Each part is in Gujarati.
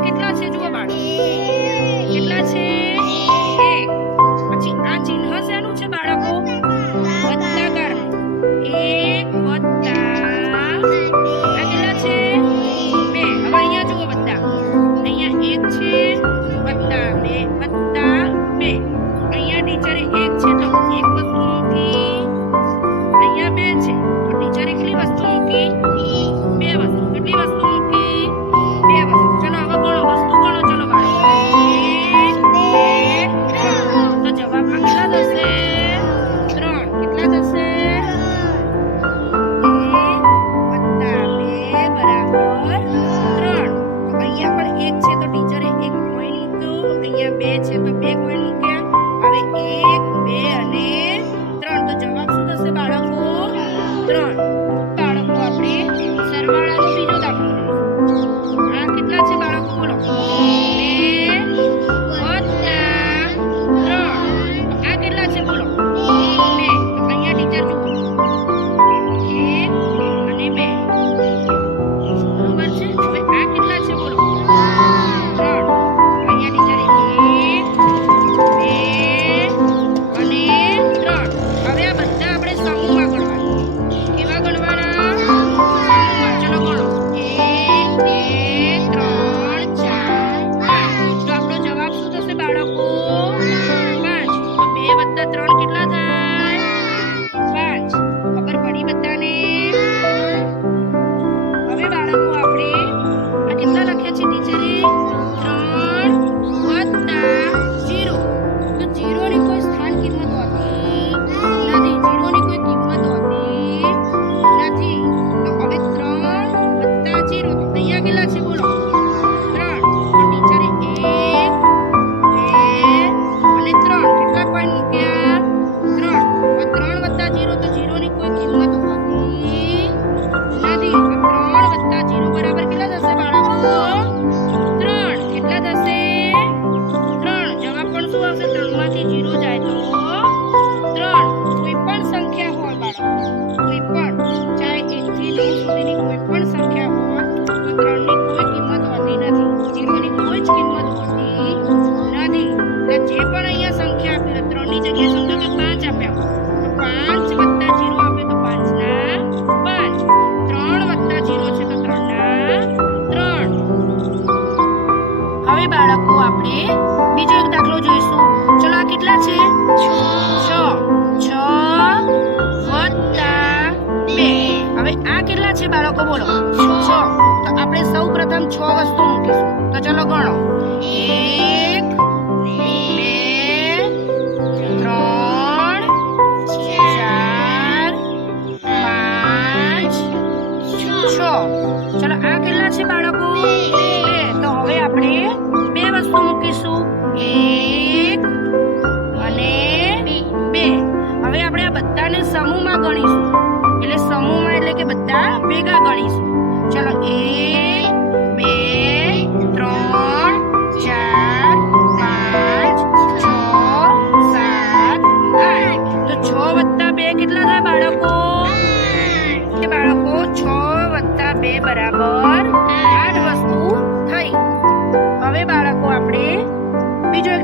que trazer de uma marca.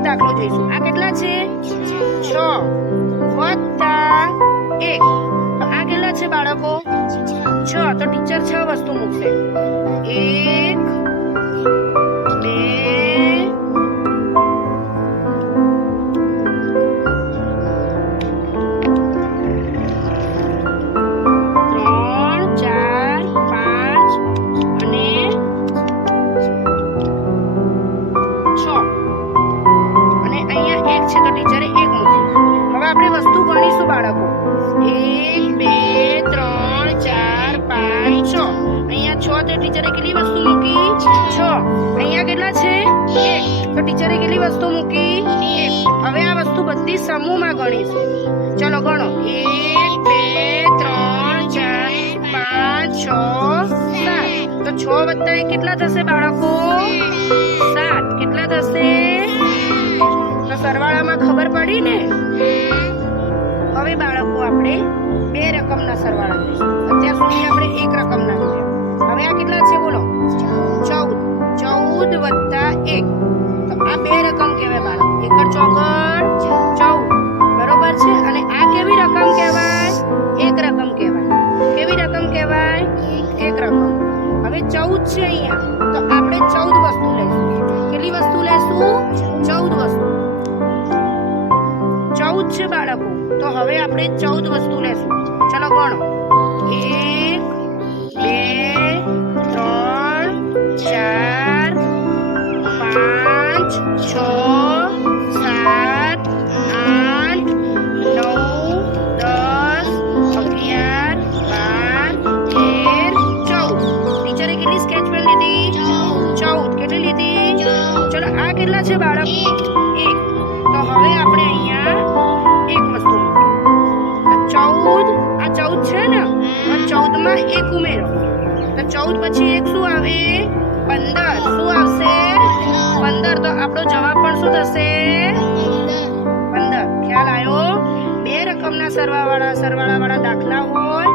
દાખલો જોઈશું. આ કેટલા છે? છ. વત્તા એક. આ કેટલા છે બાળકો? છ. તો ટીચર છ વસ્તુ મૂકશે. એક ગણીશું ચલો ગણો. એક, બે, ત્રણ, ચાર, પાંચ, છ, સાત. તો છ વત્તા એક કેટલા થશે બાળકો? સાત. કેટલા થશે? તો સરવાળામાં ખબર પડી ને? હવે બાળકો આપણે બે રકમના સરવાળા લઈશું અત્યાર સુધી આપણે એક રકમના લીધા હવે આ કેટલા છે બોલો? ચૌદ. ચૌદ વત્તા એક. તો આ બે રકમ કહેવાય બાળકો. એકડ ચોગડ ચૌદ બરોબર છે અને આ કેવી રકમ કહેવાય? એક રકમ કહેવાય. કેવી રકમ કહેવાય? એક રકમ. હવે ચૌદ છે અહીંયા. તો આપણે ચૌદ વસ્તુ લઈશું. કેટલી વસ્તુ લેશું ચૌદ વસ્તુ. ચૌદ છે બાળકો. તો હવે આપણે ચૌદ વસ્તુ લેશું ચલો ગણો. એક, બે એક ઉમેરો. તો ચૌદ પછી એક શું આવે? પંદર. શું આવશે? પંદર. તો આપણો જવાબ પણ શું થશે? પંદર. ખ્યાલ આવ્યો બે રકમના સરવાળા સરવાળાવાળા દાખલા હોય,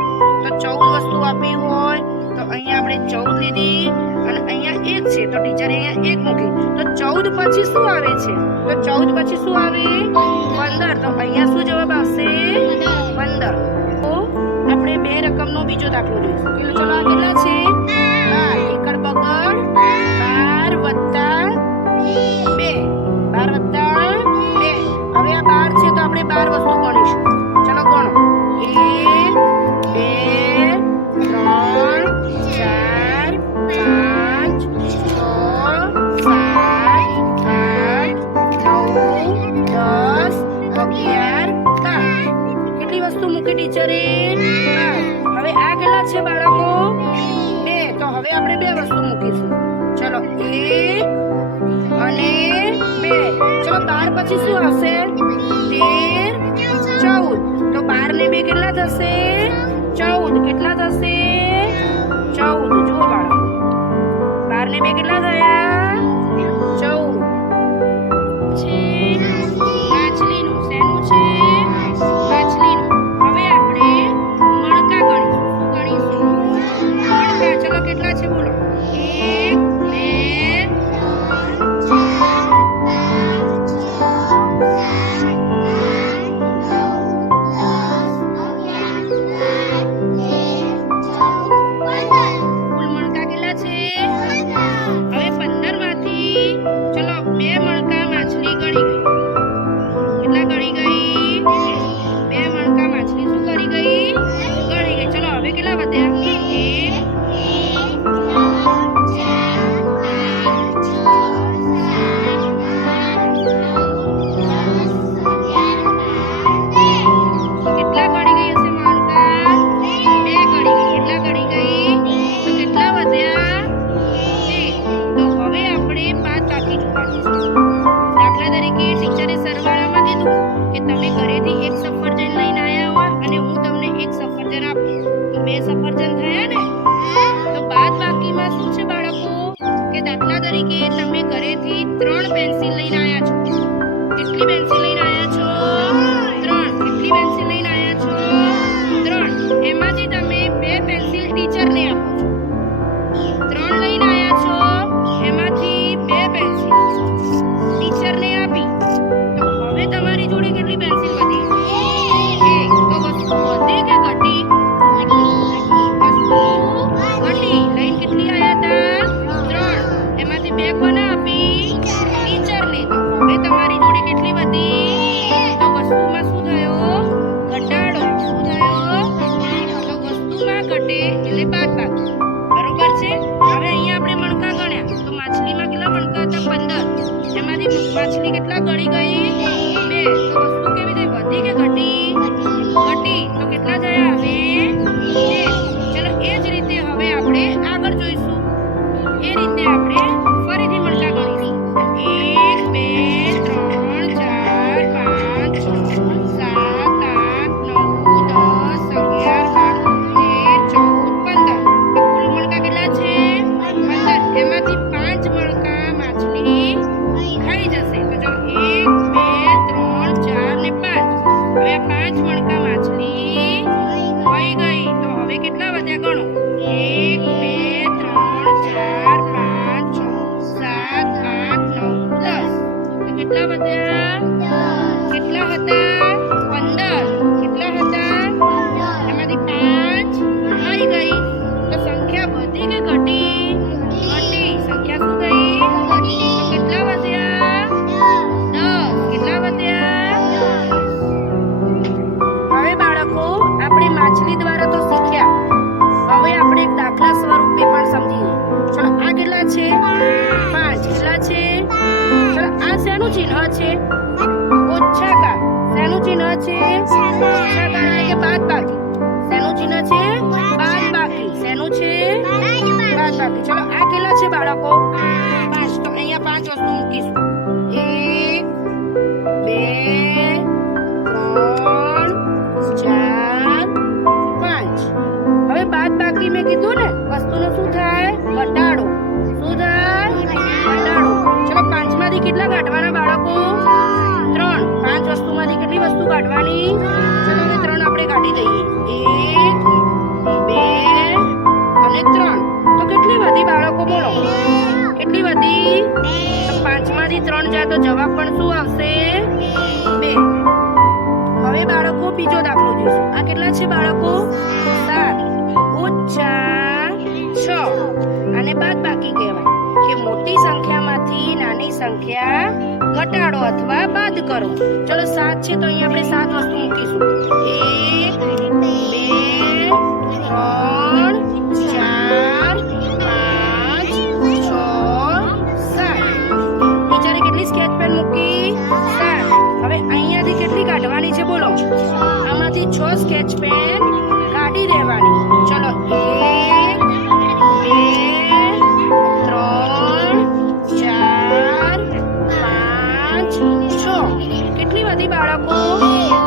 તો ચૌદ વસ્તુ આપી હોય, તો અહીંયા આપણે ચૌદ લીધી અને અહીંયા એક છે. તો ટીચરે અહીંયા એક મૂકી. તો ચૌદ પછી શું આવે છે? તો ચૌદ પછી શું આવે? પંદર. તો અહીંયા શું જવાબ આવશે? બે રકમનો બીજો દાખલો જોઈશું. કેટલો ચલો, આ કેટલા છે? બાર. એકડ બગડ, બાર વત્તા બે. બાર વત્તા બે. હવે આ બાર છે તો આપણે બાર વસ્તુ ગણીશું. પછી શું આવશે? તેર, ચૌદ. તો બાર ને બે કેટલા થશે? ચૌદ. કેટલા થશે? ચૌદ. જુઓ બાળકો. બાર ને બે કેટલા થયા? તમે ત્રણ પેન્સિલ લઈને આવ્યા છો. કેટલી પેન્સિલ શાનું ચિહ્ન છે ઓછાકાર શાનું ચિહ્ન છે ઓછાકાર એટલે કે બાદ બાકી શાનું ચિહ્ન છે બાદ બાકી શેનું છે બાદ બાકી ચલો આ કેટલા છે બાળકો પણ શું આવશે? બે. હવે બાળકો બીજો દાખલો જોઈશું. આ કેટલા છે બાળકો? સાત. ઓછા છ. આને બાદ બાકી કહેવાય. કે મોટી સંખ્યામાંથી નાની સંખ્યા ઘટાડો અથવા બાદ કરો. ચલો સાત છે તો અહીંયા આપણે સાત વસ્તુ મૂકીશું. એક, બે, ત્રણ છ સ્કેચ પેન કાઢી દેવાની. ચલો, એક, બે, ત્રણ, ચાર, પાંચ, છ. કેટલી બધી બાળકો?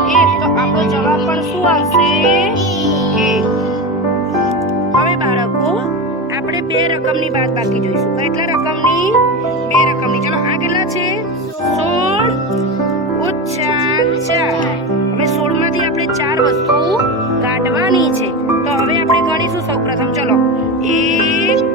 એક. તો આપણો જવાબ પણ શું આવશે? એક હવે બાળકો, આપણે બે રકમની બાદ બાકી જોઈશું કેટલા રકમની, બે રકમની. ચલો, આ કેટલા છે? સોળ ચાર વસ્તુ કાઢવાની છે. તો હવે આપણે ગણીશું સૌપ્રથમ. ચલો. એક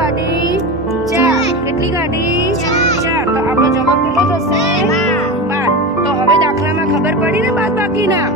કાઢી ચાર. કેટલી ગાડી? ચાર. તો આપણો જવાબ કેટલો થશે? બાર. તો હવે દાખલામાં ખબર પડી ને બાદ બાકીના